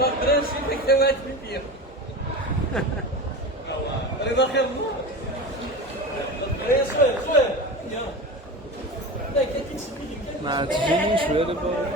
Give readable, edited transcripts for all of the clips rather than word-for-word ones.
لا قريب شفتك سويت كثير رضا خير الله شوية شوية لا كتكسبني ما تجينيش ولا بقى.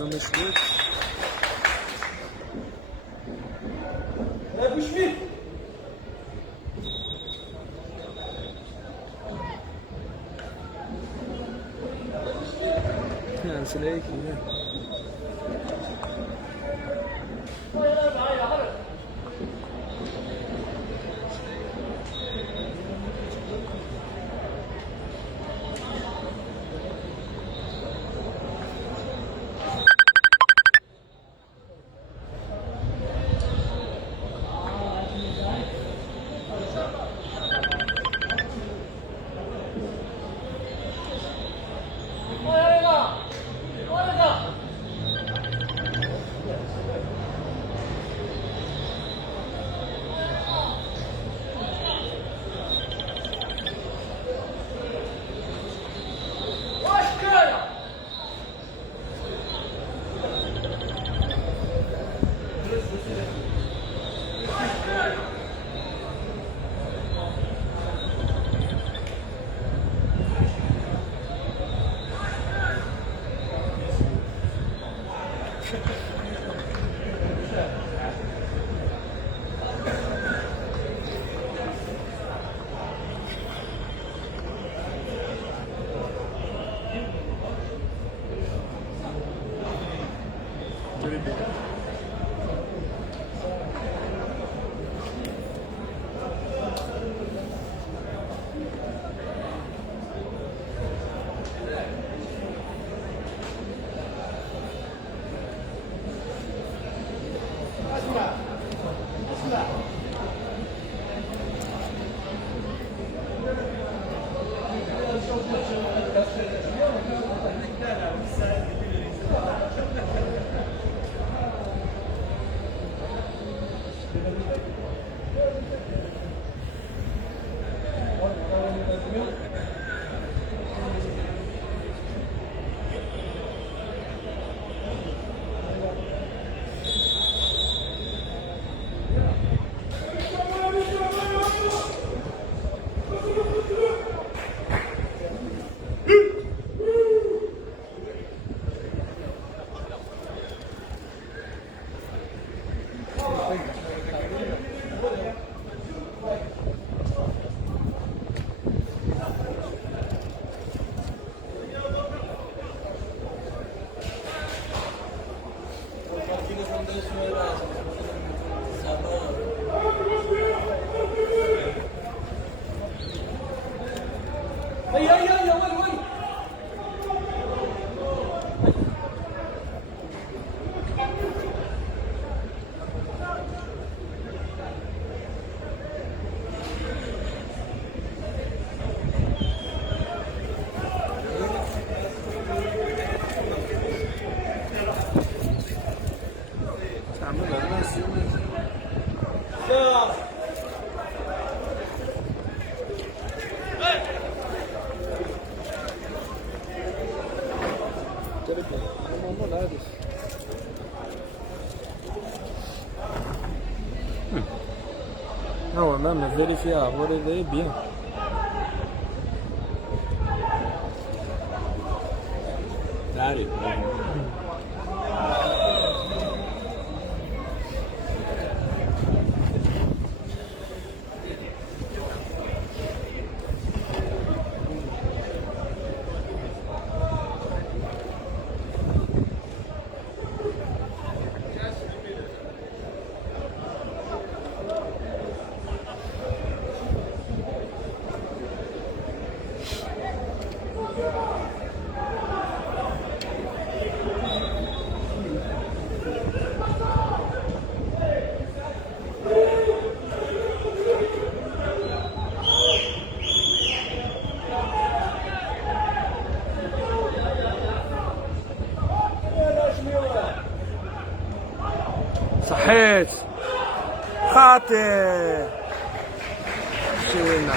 Замышлять. Слейки, да. Non, même vérifier avant de réveiller bien. Allez. حيت خاطر مشينا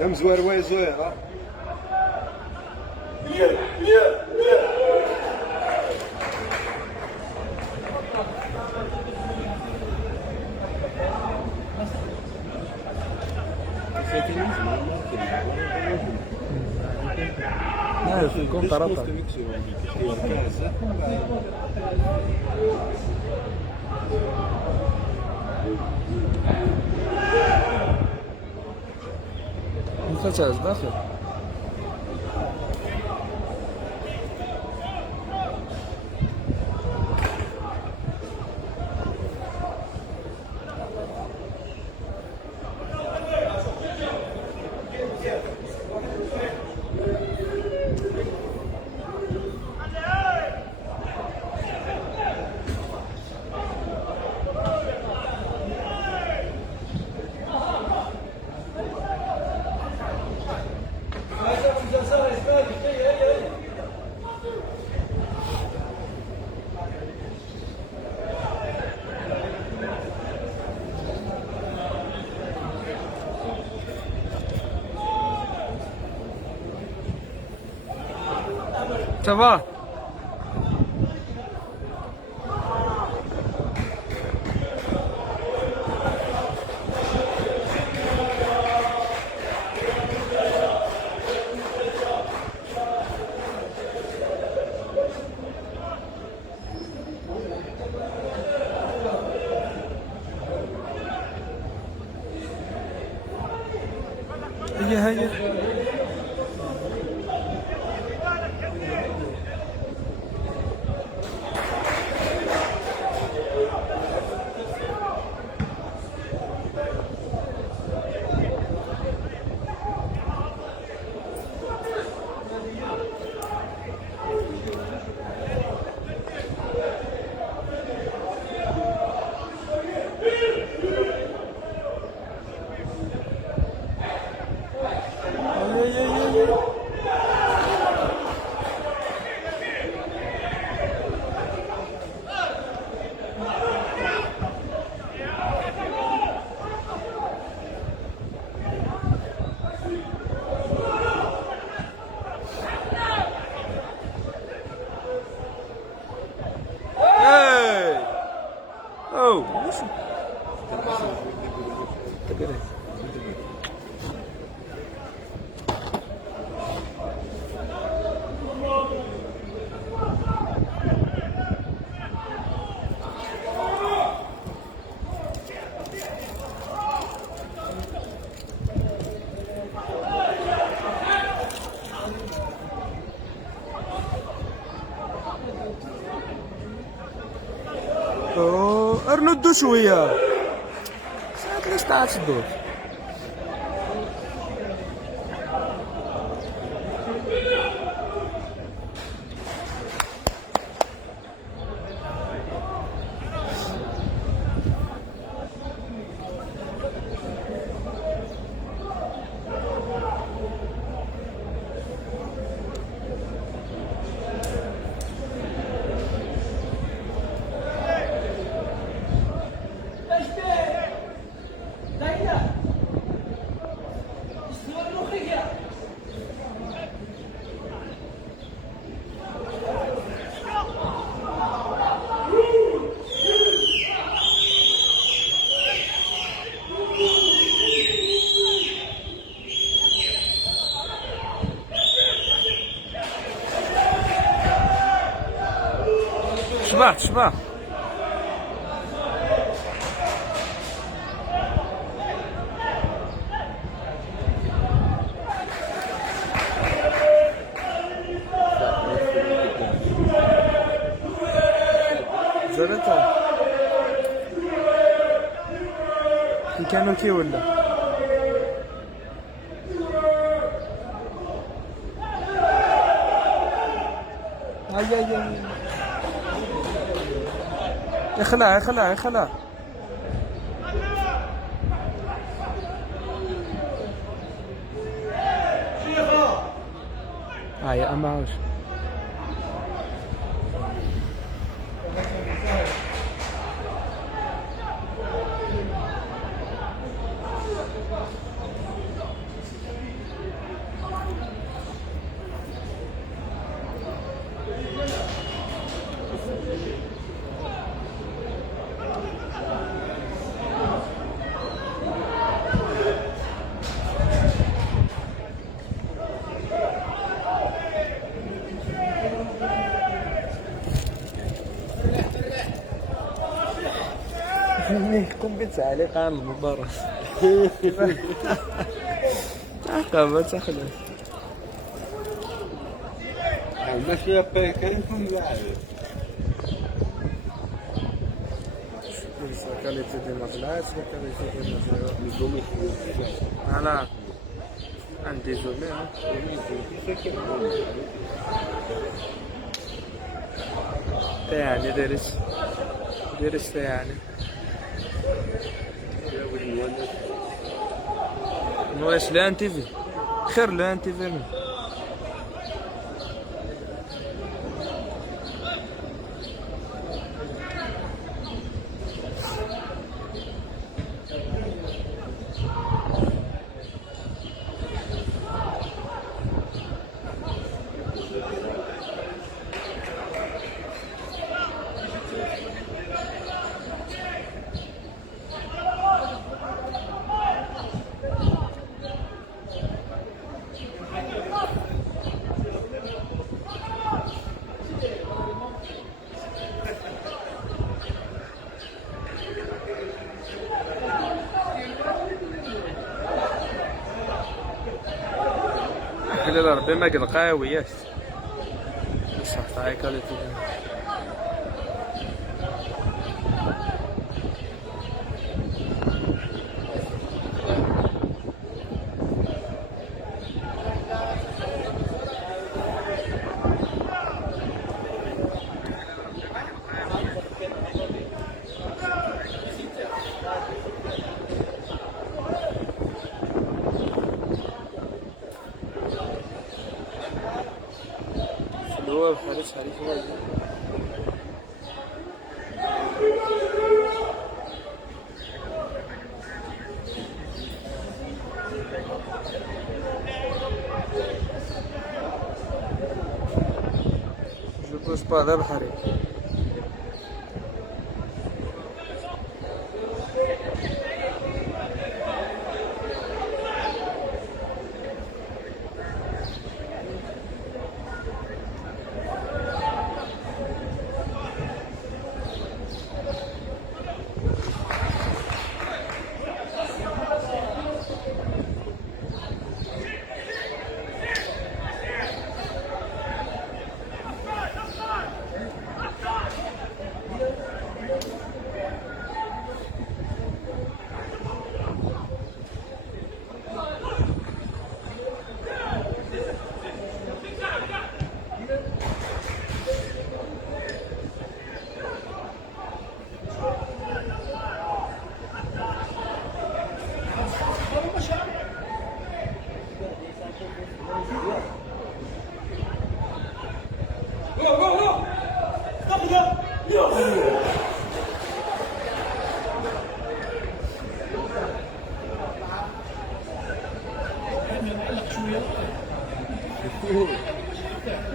يا مزوار وين زوير كنت رطب انت داخل Ça va? هيا ارندوا شويه ساعات ليش تعال تدور شبعت كانوا كيولى هيا يخلع يخلع يخلع هيا معوش يقوم بتعليق على المباراة عقبة تخلص ماشي كان يكون لاعب كاليتي ديال المطلعات وكاليتي ديال الزومي انا عندي زومي يعني درس يعني واش لان تي في خير لان تي في إلا ربي ما قد قاوي ياك صح هاي كاليتي هو الحارس حريف جو بوش با هذا الحريف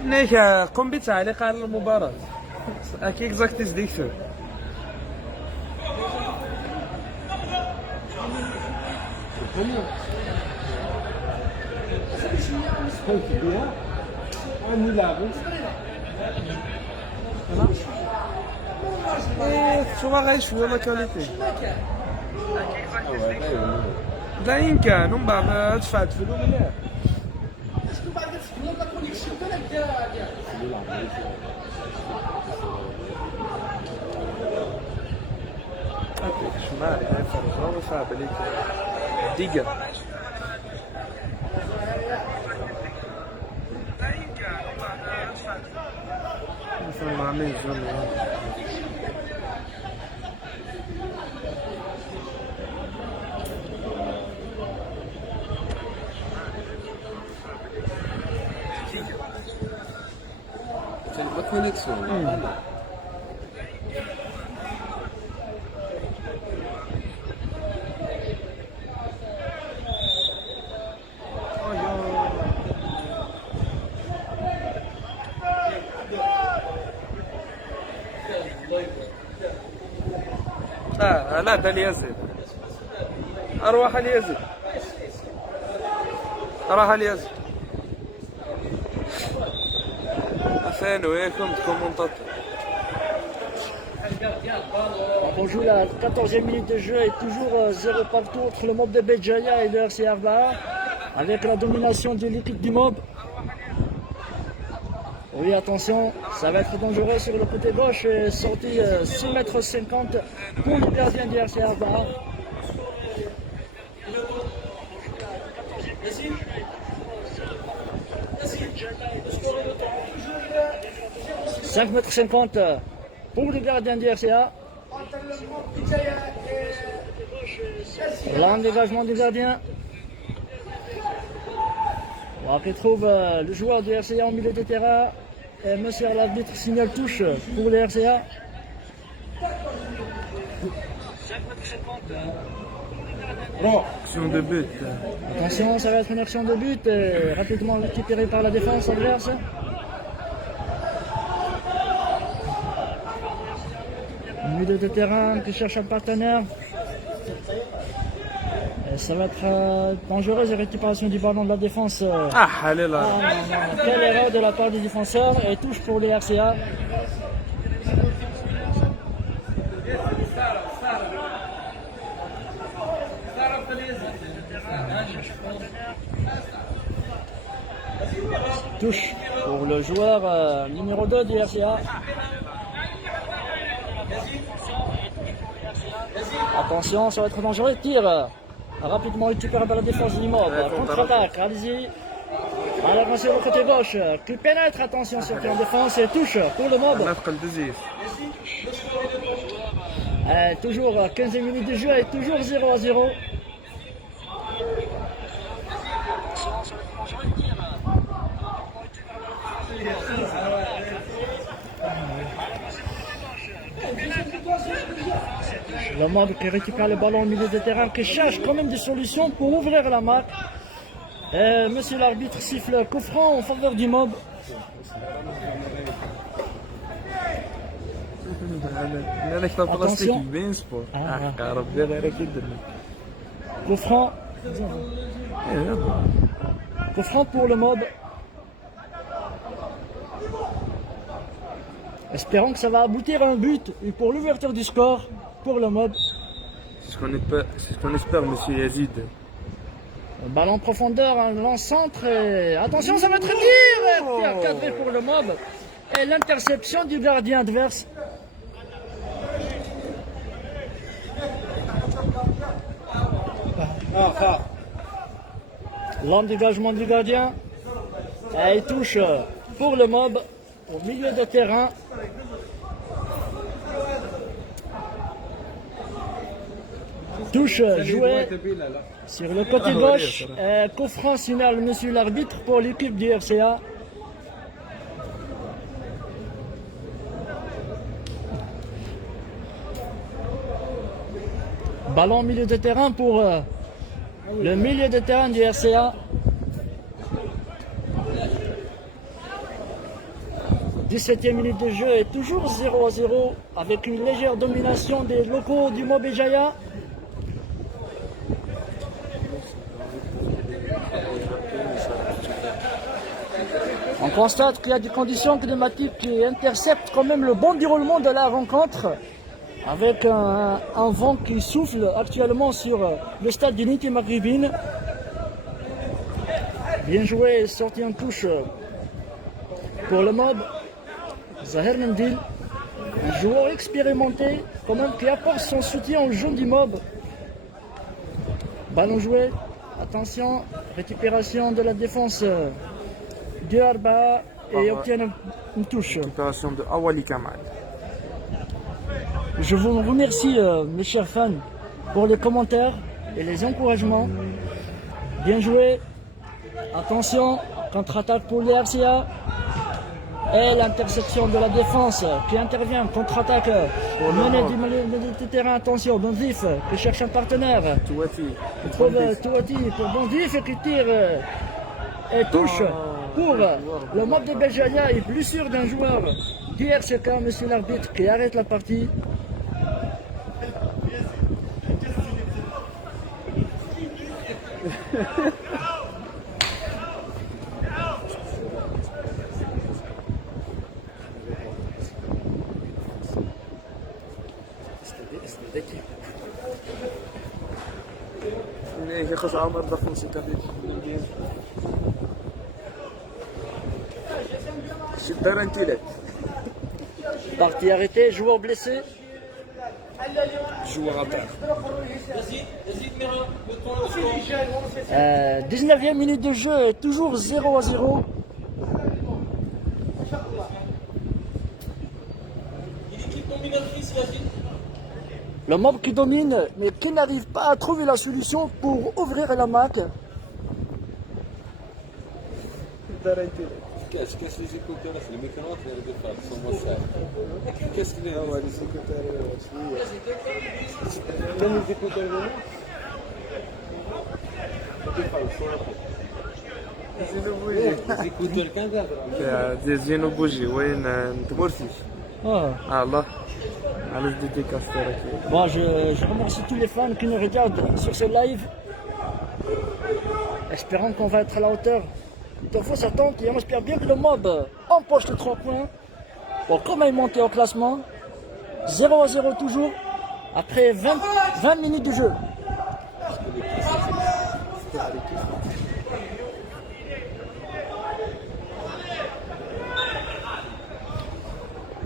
نيك قم بتعليق على المباراة اكيد زاكتيز ديكتور شو ما غيشوفوا لا كاليتي لا يمكن ومن بعد دفعت فلوس مليح شو ما هي صعب عليك دقيقة ما عملش والله C'est une bonne connexion. لا ده اليزيد أروح اليزيد أروح اليزيد فين وياكم كومنتات On joue la 14e minute de jeu et toujours 0 partout entre le mob de Béjaïa et le RC Arba avec la domination de l'équipe du mob. Oui, attention, ça va être dangereux sur le côté gauche, sortie 6,50 m pour le gardien du RC Arba. « 5,50 m pour le gardien du RCA. Là, dégagement du gardien. On retrouve le joueur du RCA en milieu de terrain. Et monsieur l'arbitre signale touche pour le RCA. Action de but. Attention, ça va être une action de but, rapidement récupérée par la défense adverse. Milieu de terrain qui cherche un partenaire. Et ça va être dangereux, la récupération du ballon de la défense. allez là. Quelle erreur de la part du défenseur et touche pour les RCA. Touche pour le joueur numéro 2 du RCA. Attention, ça va être dangereux. Tire rapidement récupéré par la défense du mob. Contre-attaque, allez-y. Alors, sur le côté gauche qui pénètre. Attention, surtout en défense et touche pour le mob. Toujours 15 minutes de jeu et toujours 0-0. Le mob qui récupère le ballon au milieu de terrain, qui cherche quand même des solutions pour ouvrir la marque. Monsieur l'arbitre siffle coup franc en faveur du mob. Attention. Coup franc. Coup franc pour le mob. Espérons que ça va aboutir à un but et pour l'ouverture du score pour le mob. C'est ce qu'on espère, monsieur Yazid. Ballon en profondeur, un long centre. Attention, ça va être dur. Cadré pour le mob. Et l'interception du gardien adverse. L'endégagement du gardien. Et il touche pour le mob au milieu de terrain. Touche jouée sur le côté gauche. Coup franc signale monsieur l'arbitre pour l'équipe du RCA. Ballon au milieu de terrain pour le milieu de terrain du RCA. 17e minute de jeu et toujours 0-0 avec une légère domination des locaux du Mob Béjaïa. On constate qu'il y a des conditions climatiques qui interceptent quand même le bon déroulement de la rencontre avec un vent qui souffle actuellement sur le stade d'unité maghrébine. Bien joué, sorti en touche pour le mob. Zahir Mendil. Un joueur expérimenté, quand même, qui apporte son soutien au jeu du mob. Ballon joué. Attention, récupération de la défense de Arba et obtient une touche. Récupération de Awali Kamal. Je vous remercie, mes chers fans, pour les commentaires et les encouragements. Bien joué. Attention, contre-attaque pour les RCA. Et l'interception de la défense qui intervient, contre-attaque. Menée du terrain, attention, Bondif qui cherche un partenaire. Touati. Il trouve Touati pour Bondif qui tire et touche pour le mob de Beljaïa et blessure d'un joueur du RCK, monsieur l'arbitre, qui arrête la partie. ياخذ عمر ضخم سيتابي شدرنتيلك Partie arrêtée, joueur blessé. joueur à terre. Vas-y, Mira, le temps, 19e minute de jeu, toujours 0-0. Il est qui combinatrice, vas-y. Le mob qui domine, mais qui n'arrive pas à trouver la solution pour ouvrir la MAC. كاش لي زيكوتير في الميكروات غير دفاع سوما ساعه كاش لي هو لي زيكوتير شويه كان لي زيكوتير هنا زيكوتير كان دابا زينو بوجي وين تمرسيش الله على الديديكاس تاعك. Bon, je remercie tous les fans qui nous regardent sur ce live. Espérons qu'on va être à la hauteur de vos attentes et on espère bien que le mob empoche les 3 points pour quand même monter au classement. 0-0 toujours après 20 minutes de jeu.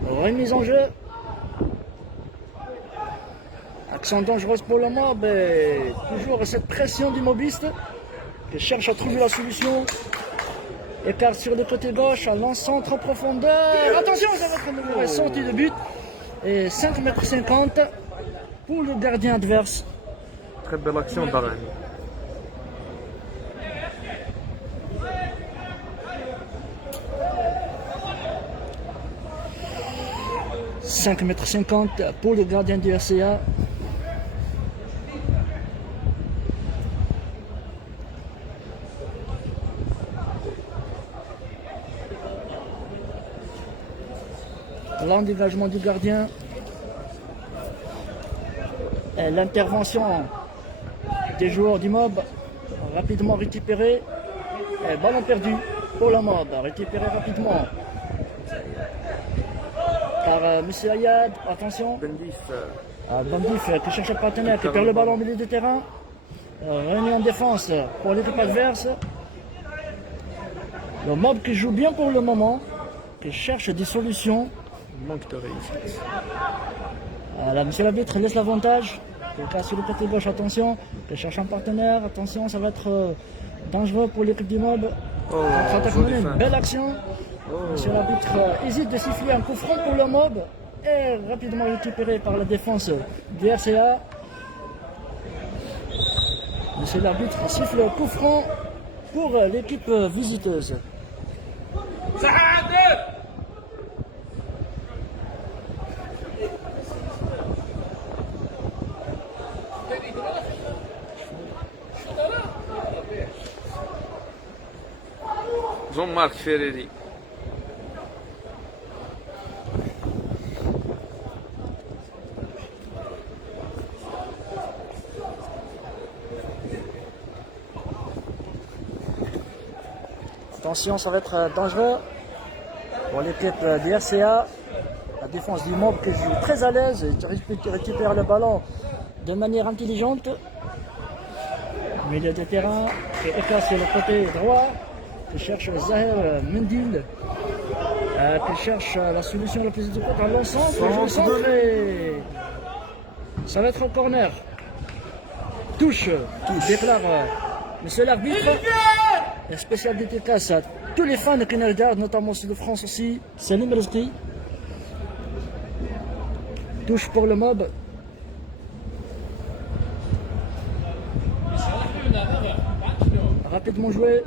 Remise en jeu. Action dangereuse pour le mob et toujours cette pression du mobiste qui cherche à trouver la solution. Écart sur le côté gauche, un lance-centre en profondeur. Attention, ça va être une mauvaise sortie de but. Et 5,50 m pour le gardien adverse. Très belle action d'Arène. « 5,50 m pour le gardien du RCA. L'engagement du gardien. Et l'intervention des joueurs du mob. Rapidement récupéré. Et ballon perdu pour le mob. Récupéré rapidement par M. Ayad. Attention. Bandif qui cherche un partenaire, qui perd le ballon au milieu du terrain. Réuni en défense pour l'équipe adverse. Le mob qui joue bien pour le moment, qui cherche des solutions. Manque de réussite. Là, monsieur l'arbitre laisse l'avantage. Quelqu'un sur le côté gauche, attention. Qui cherche un partenaire, attention, ça va être dangereux pour l'équipe du mob. Une belle action. Monsieur l'arbitre hésite de siffler un coup franc pour le mob. Et rapidement récupéré par la défense du RCA. Monsieur l'arbitre siffle un coup franc pour l'équipe visiteuse. Jean-Marc Ferreri. Attention, ça va être dangereux pour l'équipe du RCA. La défense du mob qui joue très à l'aise, qui récupère le ballon de manière intelligente. Milieu de terrain, qui éclaire sur le côté droit, qui cherche Zahir Mendil. Qui cherche la solution la plus adéquate à l'ensemble. Le centre et ça va être un corner. Touche. Déclare monsieur l'arbitre. Et spécial dédicace à tous les fans qui nous regardent, notamment ceux de France aussi. C'est Rizki. Touche pour le mob. Rapidement joué.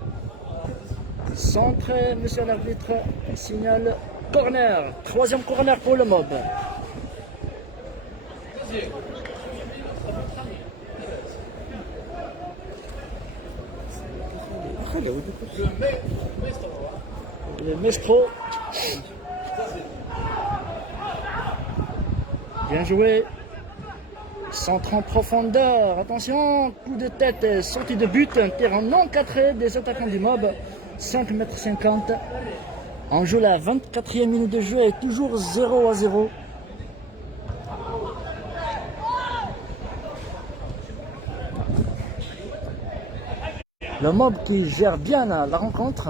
Centre, monsieur l'arbitre. Signal corner. Troisième corner pour le mob. Le Mestro. Bien joué. Centre en profondeur. Attention, coup de tête, sortie de but. Un terrain non cadré des attaquants du mob. 5,50 m. On joue la 24e minute de jeu et toujours 0-0. Le mob qui gère bien la rencontre,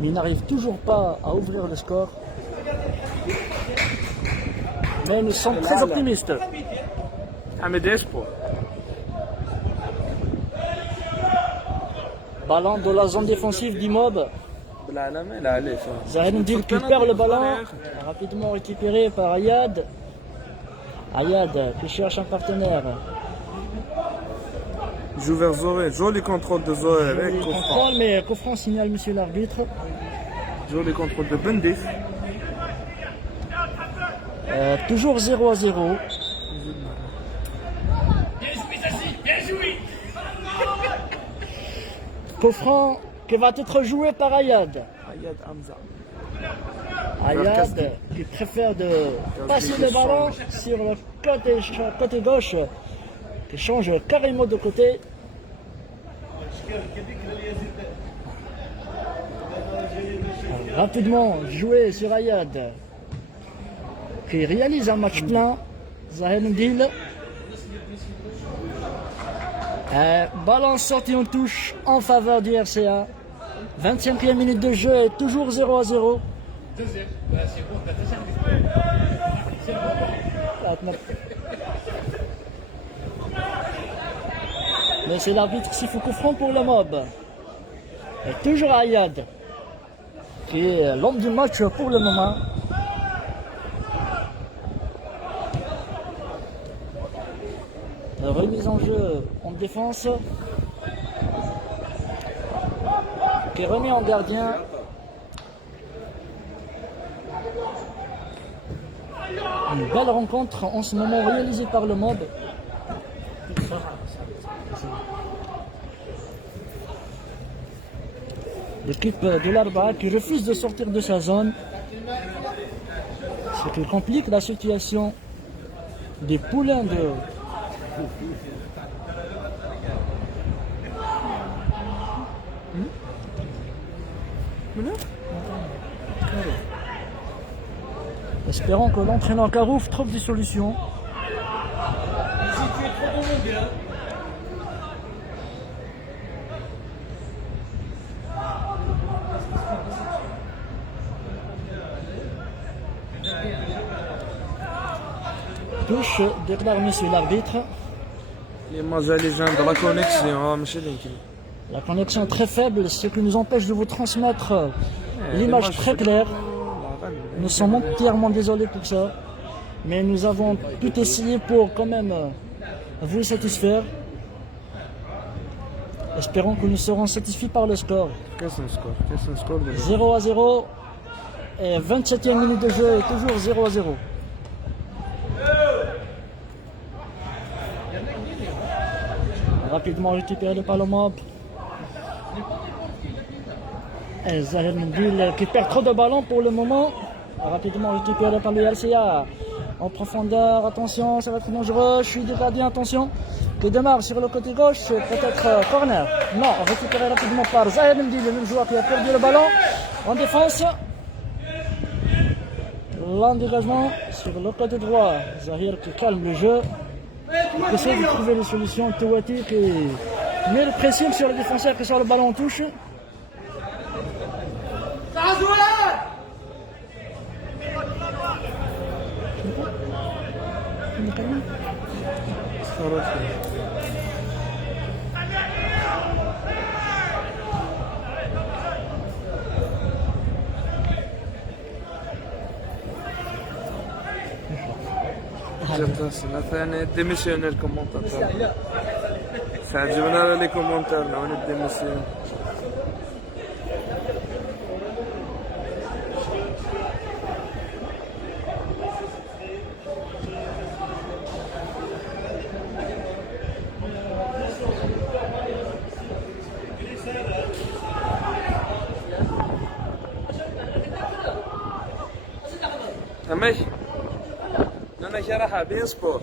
mais il n'arrive toujours pas à ouvrir le score. Mais nous sommes très optimistes. Ballon de la zone défensive du mob. Zahedine qui perd le ballon. Rapidement récupéré par Ayad. Ayad qui cherche un partenaire. Joue vers Zoé. Joli contrôle de Zoé avec contrôle, mais Kofran signale monsieur l'arbitre. Joli contrôle de Bendif. Toujours 0-0. Kofran qui va être joué par Ayad. Ayad Hamza. Ayad qui préfère de passer le ballon sur le côté gauche, qui change carrément de côté. Rapidement joué sur Ayad qui réalise un match plein. Zahel Ndil. Ballon sorti en touche en faveur du RCA. 25e minute de jeu et toujours 0-0. Mais c'est l'arbitre Sifou Koufran pour le mob. Et toujours Ayad, qui est l'homme du match pour le moment. Remise en jeu en défense. Qui est remis en gardien. Une belle rencontre en ce moment réalisée par le mob. L'équipe de l'Arba qui refuse de sortir de sa zone. Ce qui complique la situation des poulains de... Espérons que l'entraîneur Karouf trouve des solutions. Touche, déclare monsieur l'arbitre. La connexion, La connexion est très faible, ce qui nous empêche de vous transmettre l'image très claire. Nous sommes entièrement désolés pour ça, mais nous avons tout essayé pour quand même vous satisfaire. Espérons que nous serons satisfaits par le score. Qu'est-ce un score 0-0 et 27e minute de jeu et toujours 0-0. Rapidement récupérer le ballon mob. Et Zahir Ndil qui perd trop de ballons pour le moment. Rapidement récupéré par le LCA. En profondeur, attention, ça va être dangereux. Je suis du gardien, attention. Qui démarre sur le côté gauche, peut-être corner. Non, récupéré rapidement par Zahir Ndil, le même joueur qui a perdu le ballon. En défense. L'engagement sur le côté droit. Zahir qui calme le jeu. Qui essaie de trouver des solutions. Touati qui met le pression sur le défenseur qui sort le ballon en touche. خلاص. ثاني ديميسيونير كومونتاتور تعجبنا لي كومونتير نعاود ديميسيون ماشي انا شرحها بين سبور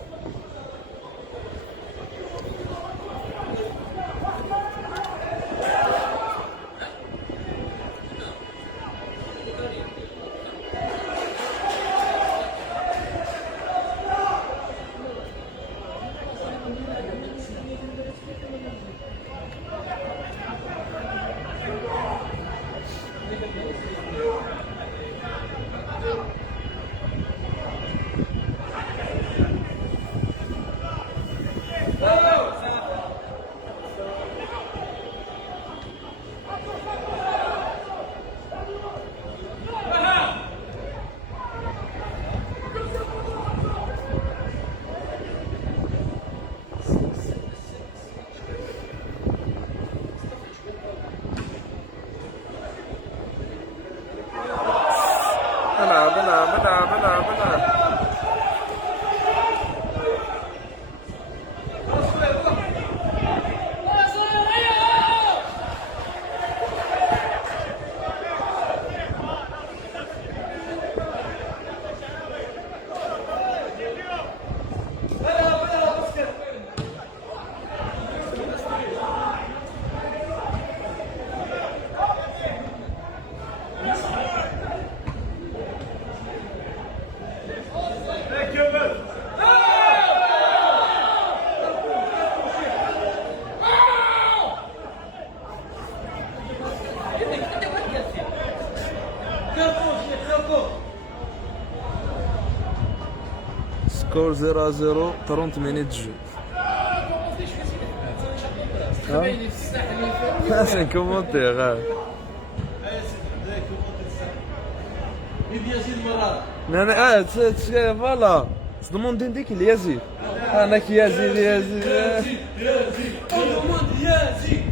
العب سكور 0-0 30 minutes de jeu. Ah, c'est un commentaire. Non, non, ah, voilà. C'est le monde indique qu'il y a Yazid. Ah, on a qui Yazid, Yazid. On demande Yazid.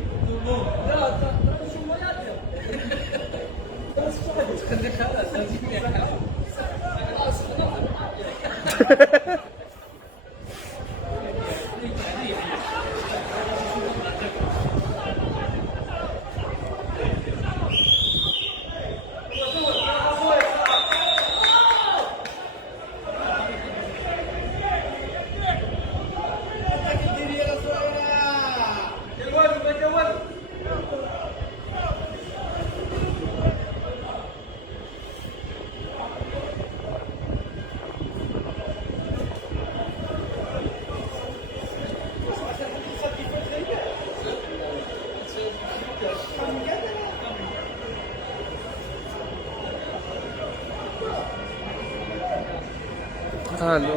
الو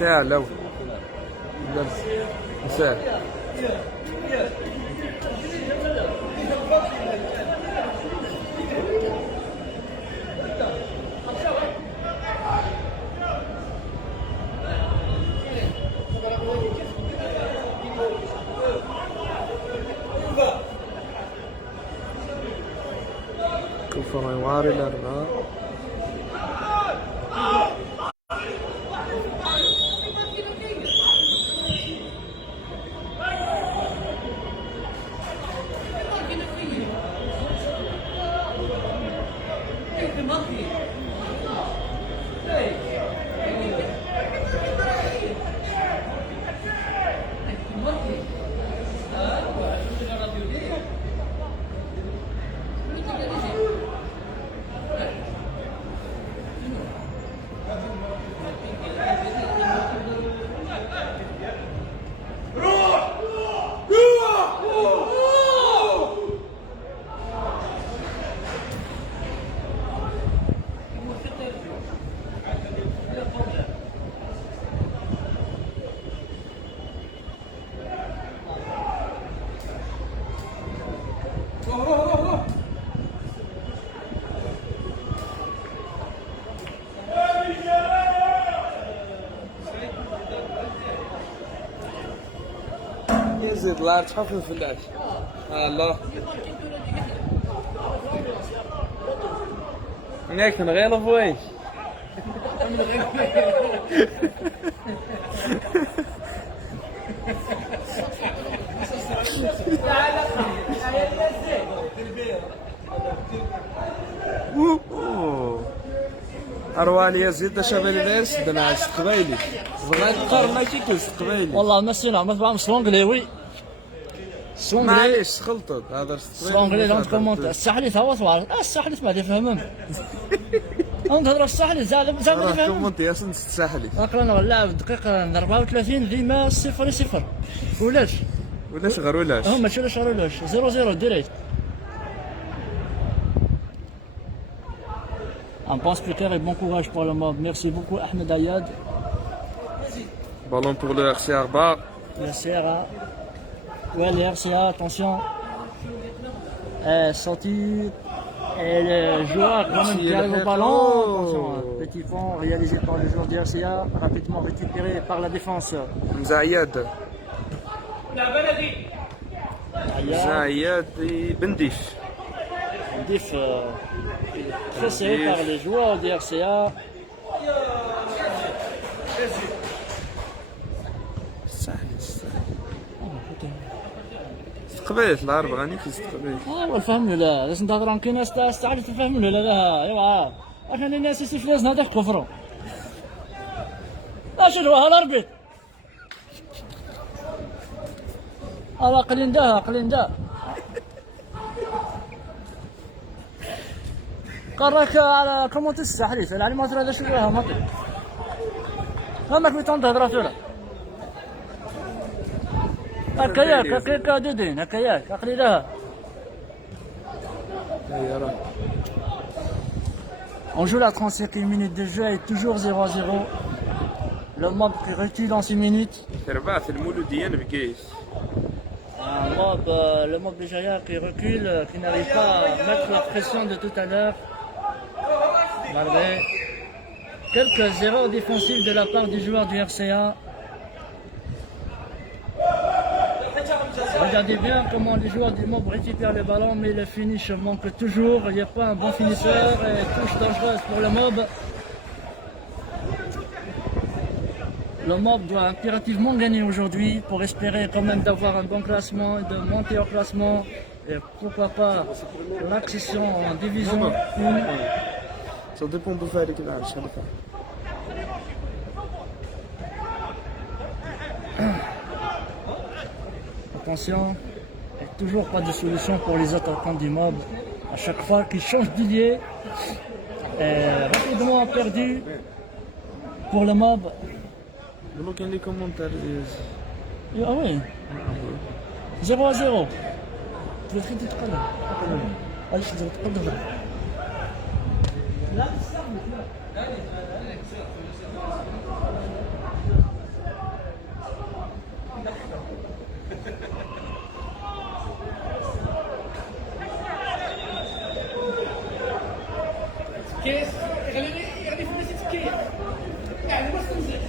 ساعة لو درس ساعة كفر يواري الأربعة زيد الله تحط في الفلاش. الله ياك نغير فويش. أروان يزيد شباب الناس دنا عايش قبايلي بغيت نقار ماشي كيس قبايلي والله مسينا ما تفهم سلونغلي وي سلونغلي معليش خلطت هذا سلونغلي لون كومونت السحليت هو صوار السحليت ما يفهمهم انت تهضر السحليت زاد راه يفهم كومونت يا سن تستسهلي اقرا اللاعب الدقيقة 34 ديما 0-0 ولاش ولاش غير ولاش ماشي ولاش غير ولاش 0-0 ديريكت Un bon speaker et bon courage pour le mob. Merci beaucoup Ahmed Ayad. بالون بور لو RC 4 Le CRA. Ouais, le RCA, attention. Sorti. Et le joueur quand même qui arrive au ballon. Attention, petit pont réalisé par le joueur du RCA, rapidement récupéré par la défense. مزعياد Ayad, مزعياد بنديف diff pressé par les joueurs du RCA. استقبلت العرب غني كيستقبل ايوا الفهم لا لازم تهضر عن كاين استعد تفهم لا لا ايوا عشان الناس يسفلز هذاك كفروا اشنو ها الاربيط على قلين ده قراك على كومونت السحريت العلمات هذا شو فيها مطي همك بيتون تهضر فيها هكاياك دودين هكاياك عقلي لها On joue la 35e minute de jeu et toujours 0-0. Le mob qui recule en 6 minutes. ربع في المولودية بكيس Le mob de Jaya qui recule, qui n'arrive pas à mettre la pression de tout à l'heure. Malgré quelques erreurs défensives de la part du joueur du RCA. Regardez bien comment les joueurs du mob récupèrent le ballon, mais le finish manque toujours. Il n'y a pas un bon finisseur et touche dangereuse pour le mob. Le mob doit impérativement gagner aujourd'hui pour espérer quand même d'avoir un bon classement et de monter au classement. Et pourquoi pas l'accession en division 1. Ça dépend de faire les clashs. Attention, il n'y a toujours pas de solution pour les attaquants du mob. À chaque fois qu'ils changent d'ilier, rapidement perdu pour le mob. والله كاين لي كومونتير Ah oui 0-0 تبغي تتقدم علاش تبغي تتقدم كيس غادي في الناس تسكي يعني ما تنزل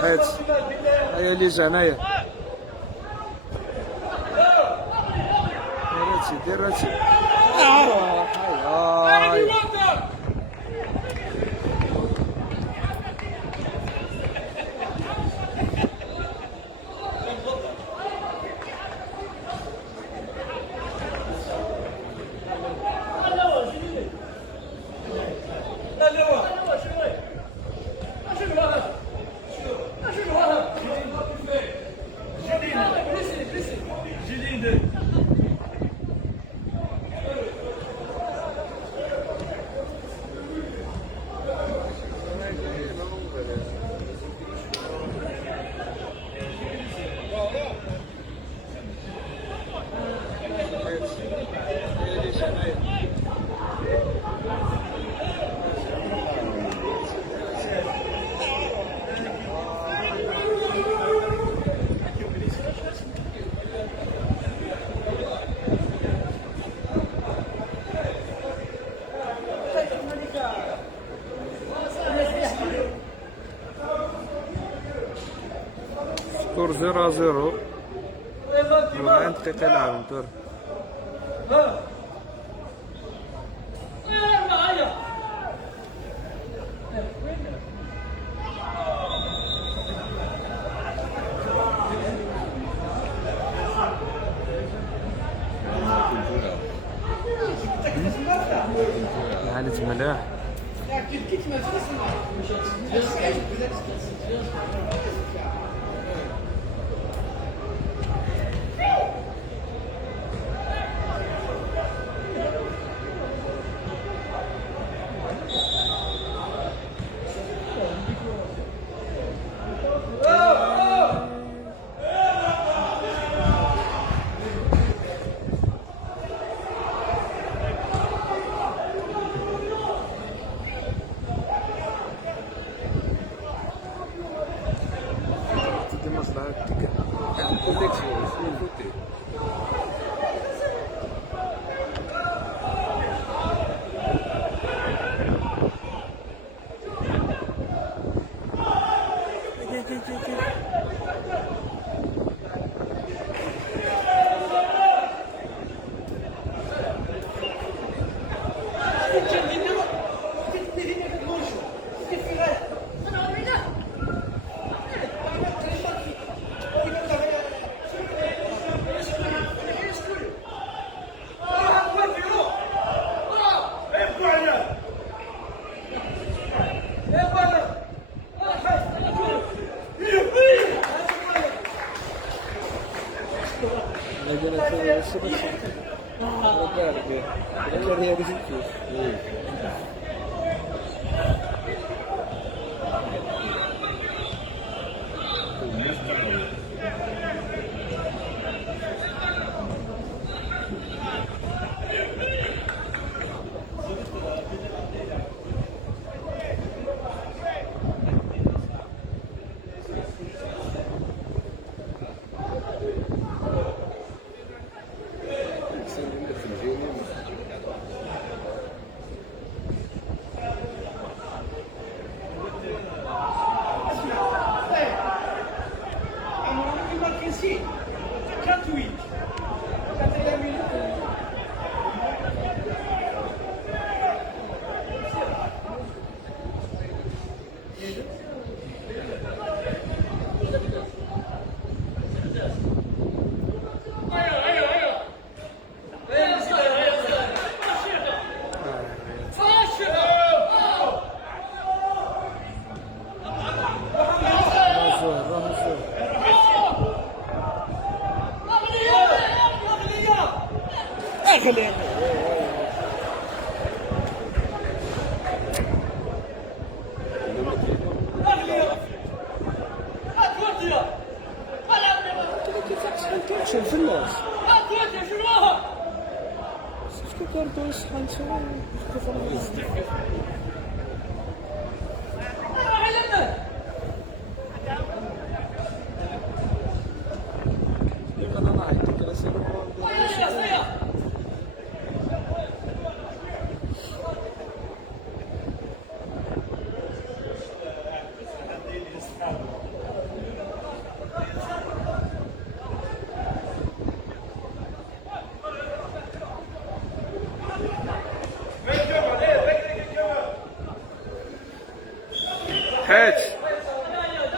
حيت هيا اللي جا هنايا دير راسي سكور 0-0 40 دقيقة يلعب دور حالة ملاح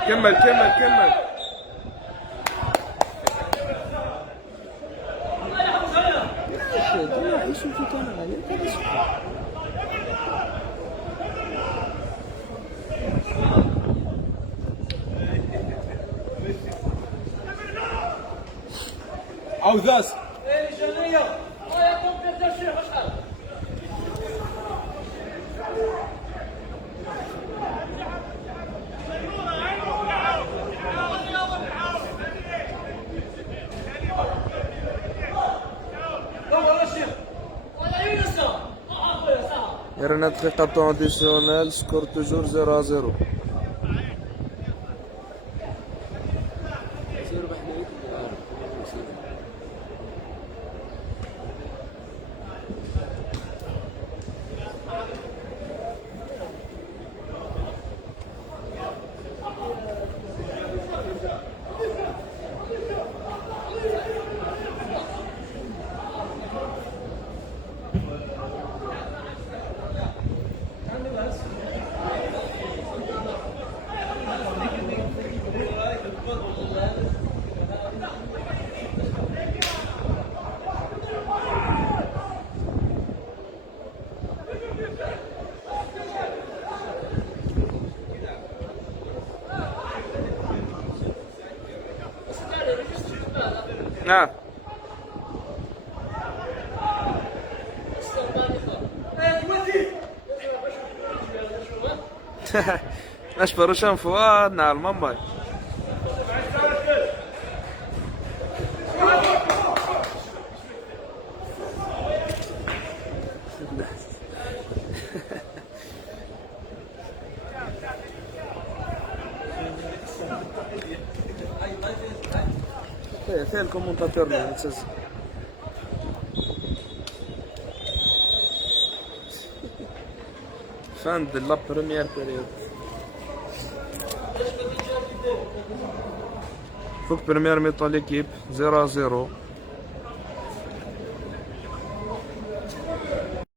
كمل كمل كمل. عاوزاس Dernière دقيقة temps additionnel, score toujours 0-0. نعم. نشبر وشم فؤاد نعم مامباي. C'est le commentateur là, c'est ça. Fin de la première période. Faut que première mi-temps l'équipe 0-0.